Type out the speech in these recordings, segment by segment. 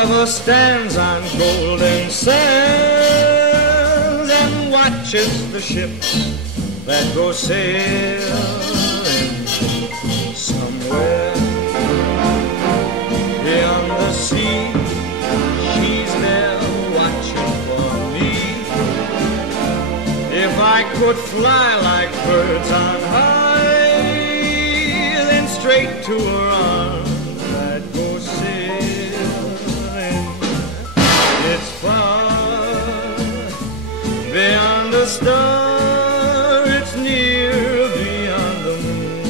lover stands on golden sands and watches the ships that go sailing somewhere beyond the sea. She's there watching for me. If I could fly like birds on high, then straight to her arms I'd go sailing. It's far beyond the star, it's near beyond the moon.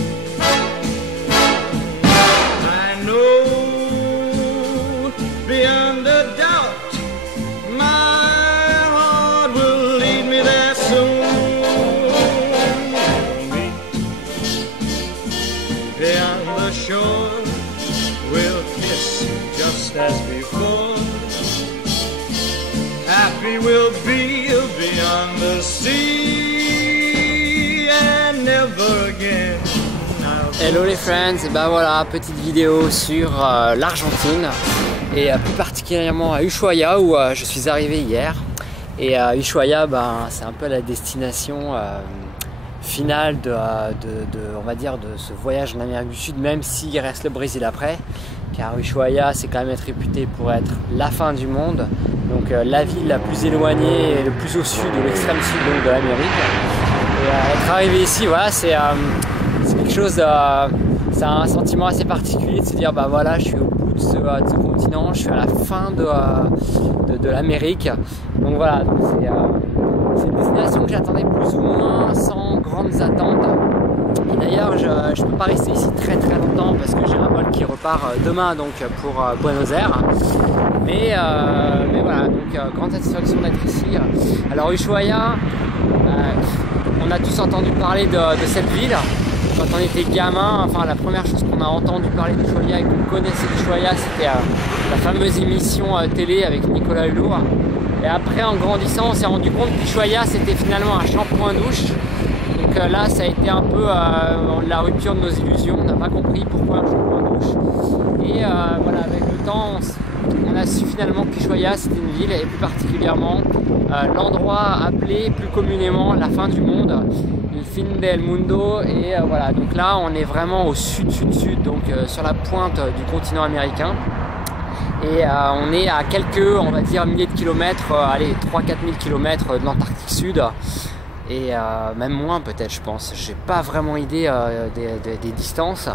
I know beyond a doubt my heart will lead me there soon. We'll meet beyond the shore, we'll kiss just as before. Happy we'll be beyond the sea and never again. Hello les friends, et ben voilà, petite vidéo sur l'Argentine et plus particulièrement à Ushuaia où je suis arrivé hier. Et Ushuaia, ben, c'est un peu la destination finale on va dire, de ce voyage en Amérique du Sud, même s'il reste le Brésil après, car Ushuaia c'est quand même être réputé pour être la fin du monde, donc la ville la plus éloignée et le plus au sud, de l'extrême sud donc, de l'Amérique. Et être arrivé ici, voilà, c'est quelque chose, c'est un sentiment assez particulier de se dire bah voilà, je suis au bout de ce continent, je suis à la fin de l'Amérique. Donc voilà, c'est une destination que j'attendais plus ou moins sans grandes attentes. Et d'ailleurs je ne peux pas rester ici très longtemps parce que j'ai un vol qui repart demain donc pour Buenos Aires. Mais voilà, donc grande satisfaction d'être ici. Alors Ushuaia, on a tous entendu parler de cette ville. Quand on était gamin, enfin la première chose qu'on a entendu parler d'Ushuaia et qu'on connaissait d'Ushuaia, c'était la fameuse émission télé avec Nicolas Hulot. Et après, en grandissant, on s'est rendu compte qu'Ushuaia c'était finalement un shampoing douche. Donc là, ça a été un peu la rupture de nos illusions. On n'a pas compris pourquoi un shampoing douche. Et voilà, avec le temps, on a su finalement qu'Ushuaia c'était une ville, et plus particulièrement l'endroit appelé plus communément la fin du monde, il fin del mundo. Et voilà, donc là on est vraiment au sud, donc sur la pointe du continent américain. Et on est à quelques, on va dire, milliers de kilomètres, allez, 3-4 000 kilomètres de l'Antarctique Sud. Et même moins peut-être, je pense. J'ai pas vraiment idée des distances.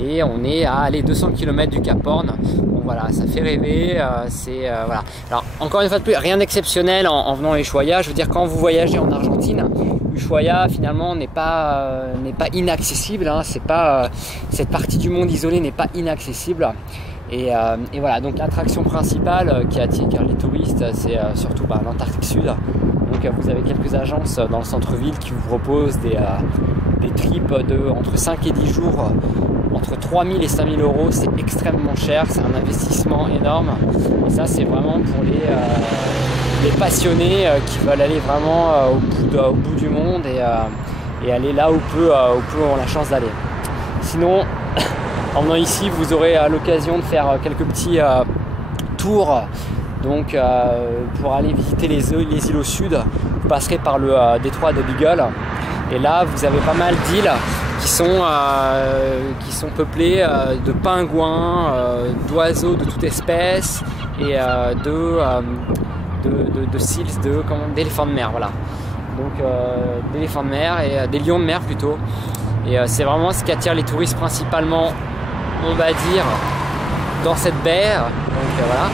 Et on est à 200 km du Cap Horn. Bon voilà, ça fait rêver. Voilà. Alors encore une fois de plus, rien d'exceptionnel en venant à Ushuaia. Je veux dire, quand vous voyagez en Argentine, Ushuaia finalement n'est pas inaccessible. Hein. C'est pas cette partie du monde isolée n'est pas inaccessible. Et voilà, donc l'attraction principale qui attire les touristes, c'est surtout l'Antarctique Sud. Donc vous avez quelques agences dans le centre-ville qui vous proposent des trips entre 5 et 10 jours, entre 3 000 et 5 000 euros. C'est extrêmement cher, c'est un investissement énorme. Et ça, c'est vraiment pour les passionnés qui veulent aller vraiment au bout du monde et aller là où peu ont la chance d'aller. Sinon, en venant ici, vous aurez l'occasion de faire quelques petits tours. Donc pour aller visiter les îles au sud, vous passerez par le détroit de Beagle. Et là, vous avez pas mal d'îles qui sont peuplées de pingouins, d'oiseaux de toute espèce et de seals, d'éléphants de mer. Voilà. Donc d'éléphants de mer et des lions de mer plutôt. Et c'est vraiment ce qui attire les touristes principalement, on va dire, dans cette baie. Donc voilà.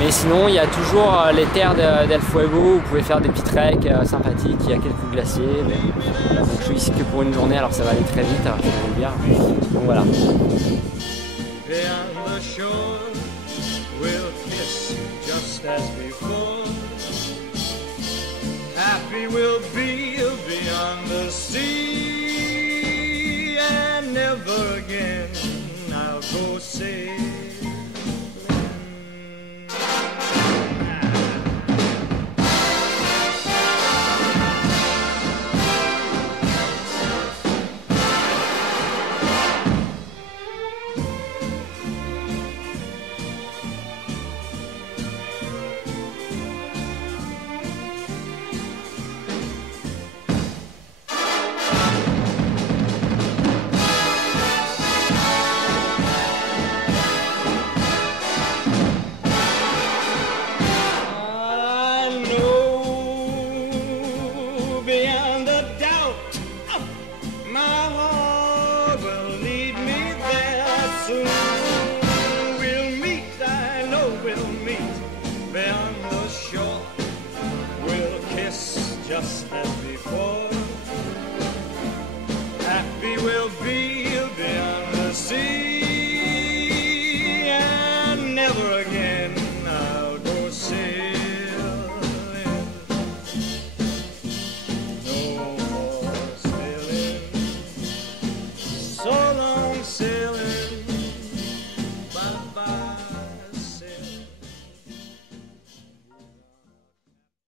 Mais sinon, il y a toujours les terres d'El Fuego où vous pouvez faire des petits treks sympathiques. Il y a quelques glaciers. Mais voilà, donc je suis ici que pour une journée, alors ça va aller très vite, je vais vous le dire. Donc voilà. Happy we'll be beyond the sea, and never again I'll go say